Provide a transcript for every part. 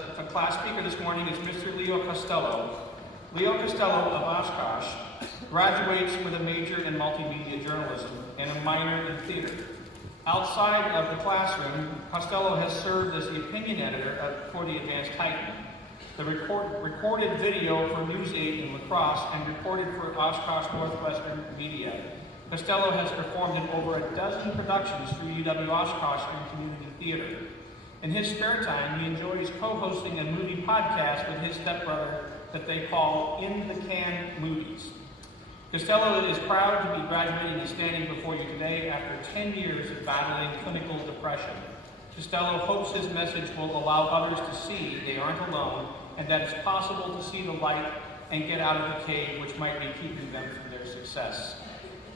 The class speaker this morning is Mr. Leo Costello. Leo Costello of Oshkosh graduates with a major in multimedia journalism and a minor in theater. Outside of the classroom, Costello has served as the opinion editor for the Advanced Titan, the recorded video for News 8 in La Crosse, and reported for Oshkosh Northwestern Media. Costello has performed in over a dozen productions through UW Oshkosh and community theater. In his spare time, he enjoys co-hosting a movie podcast with his stepbrother that they call In the Can Movies. Costello is proud to be graduating and standing before you today after 10 years of battling clinical depression. Costello hopes his message will allow others to see they aren't alone and that it's possible to see the light and get out of the cave which might be keeping them from their success.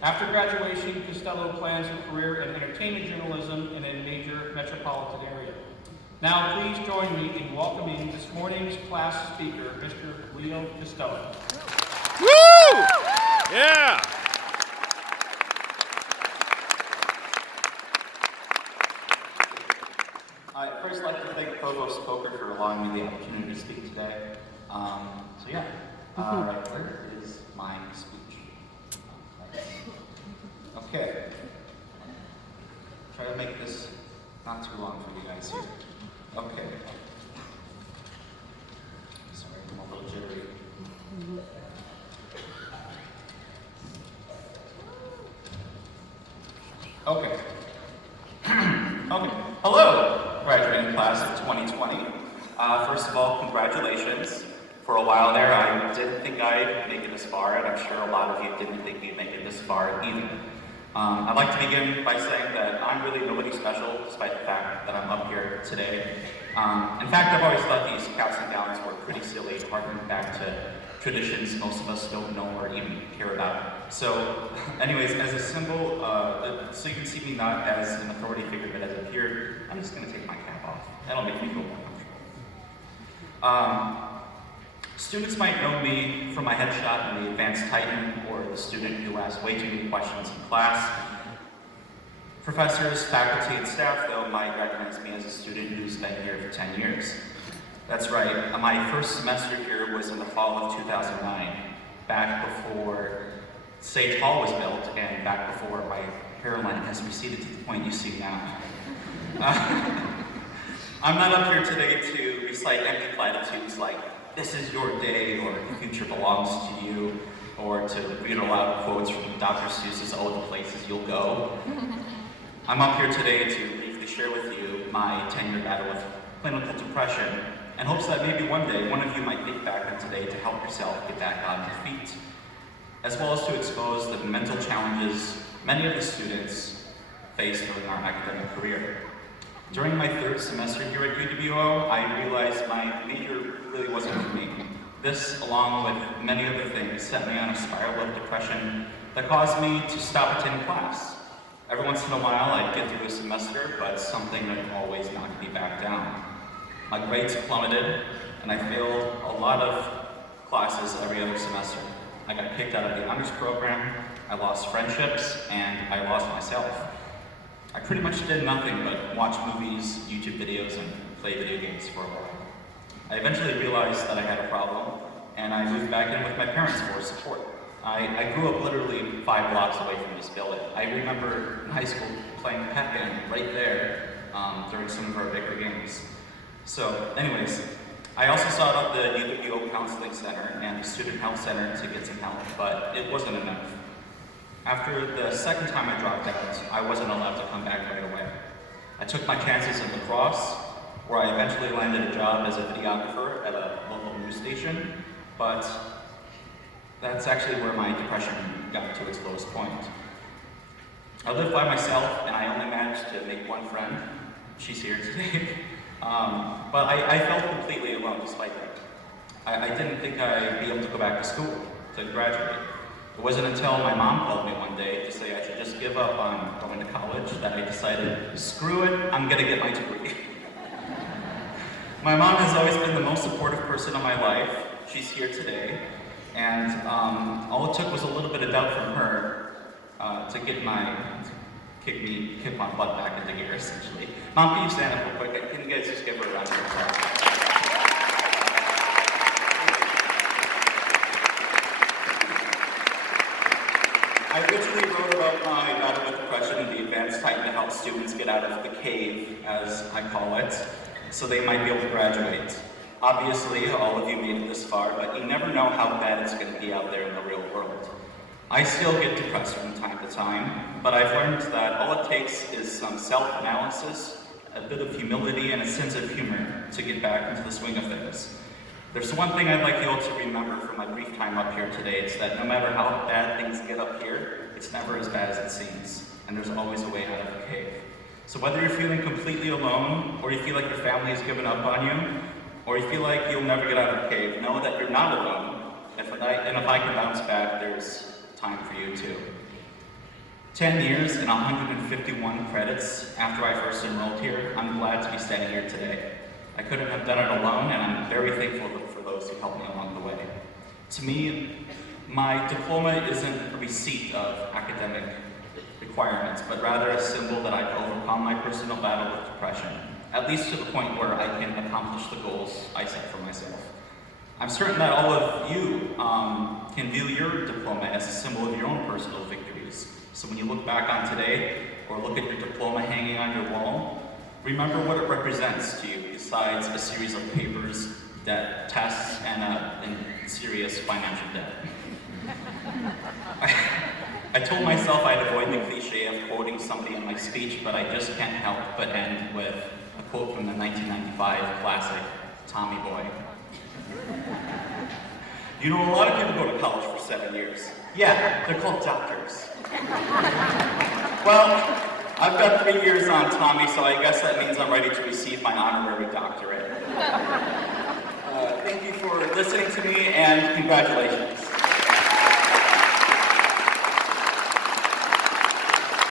After graduation, Costello plans a career in entertainment journalism in a major metropolitan area. Now, please join me in welcoming this morning's class speaker, Mr. Leo Costello. Woo! Yeah! I'd first like to thank Provost Coker for allowing me the opportunity to speak today. Right, where is my speech? Okay. Try to make this not too long for you guys here. Okay. Sorry, I'm a little jittery. Okay. Okay. Hello, graduating class of 2020. First of all, congratulations. For a while there, I didn't think I'd make it this far, and I'm sure a lot of you didn't think you'd make it this far either. I'd like to begin by saying that I'm really nobody special, despite the fact that I'm up here today. In fact, I've always thought these caps and gowns were pretty silly, harkening back to traditions most of us don't know or even care about. So, anyways, as a symbol, so you can see me not as an authority figure, but as a peer, I'm just going to take my cap off. That'll make me feel more comfortable. Students might know me from my headshot in the Advanced Titan, or the student who asks way too many questions in class. Professors, faculty, and staff, though, might recognize me as a student who's been here for 10 years. That's right, my first semester here was in the fall of 2009, back before Sage Hall was built, and back before my hairline has receded to the point you see now. I'm not up here today to recite empty platitudes like, "This is your day," or "The future belongs to you," or to read aloud quotes from Dr. Seuss's "Oh, the Places You'll Go." I'm up here today to briefly share with you my 10-year battle with clinical depression, in hopes that maybe one day one of you might think back on today to help yourself get back on your feet, as well as to expose the mental challenges many of the students face during our academic career. During my third semester here at UWO, I realized my major really wasn't for me. This, along with many other things, set me on a spiral of depression that caused me to stop attending class. Every once in a while, I'd get through a semester, but something would always knock me back down. My grades plummeted, and I failed a lot of classes every other semester. I got kicked out of the honors program, I lost friendships, and I lost myself. I pretty much did nothing but watch movies, YouTube videos, and play video games for a while. I eventually realized that I had a problem, and I moved back in with my parents for support. I grew up literally 5 blocks away from this building. I remember in high school playing Pac-Man right there during some of our bigger games. So anyways, I also sought out the UWO Counseling Center and the Student Health Center to get some help, but it wasn't enough. After the second time I dropped out, I wasn't allowed to come back right away. I took my chances in La Crosse, where I eventually landed a job as a videographer at a local news station, but that's actually where my depression got to its lowest point. I lived by myself, and I only managed to make one friend. She's here today. But I felt completely alone despite that. I didn't think I'd be able to go back to school, to graduate. It wasn't until my mom called me one day to say I should just give up on going to college that I decided, screw it, I'm gonna get my degree. My mom has always been the most supportive person in my life. She's here today. And all it took was a little bit of doubt from her to kick my butt back into gear, essentially. Mom, can you stand up real quick? Can you guys just give her a round of applause? I call it, so they might be able to graduate. Obviously, all of you made it this far, but you never know how bad it's going to be out there in the real world. I still get depressed from time to time, but I've learned that all it takes is some self-analysis, a bit of humility, and a sense of humor to get back into the swing of things. There's one thing I'd like you all to remember from my brief time up here today. It's that no matter how bad things get up here, it's never as bad as it seems, and there's always a way out of the cave. So whether you're feeling completely alone, or you feel like your family has given up on you, or you feel like you'll never get out of the cave, know that you're not alone, and if I can bounce back, there's time for you too. 10 years and 151 credits after I first enrolled here, I'm glad to be standing here today. I couldn't have done it alone, and I'm very thankful for those who helped me along the way. To me, my diploma isn't a receipt of academic requirements, but rather a symbol that I've overcome my personal battle with depression, at least to the point where I can accomplish the goals I set for myself. I'm certain that all of you can view your diploma as a symbol of your own personal victories. So when you look back on today, or look at your diploma hanging on your wall, remember what it represents to you, besides a series of papers, debt, tests, and serious financial debt. I told myself I'd avoid the cliche of quoting somebody in my speech, but I just can't help but end with a quote from the 1995 classic, Tommy Boy. You know, a lot of people go to college for 7 years. Yeah, they're called doctors. Well, I've got 3 years on Tommy, so I guess that means I'm ready to receive my honorary doctorate. Thank you for listening to me, and congratulations.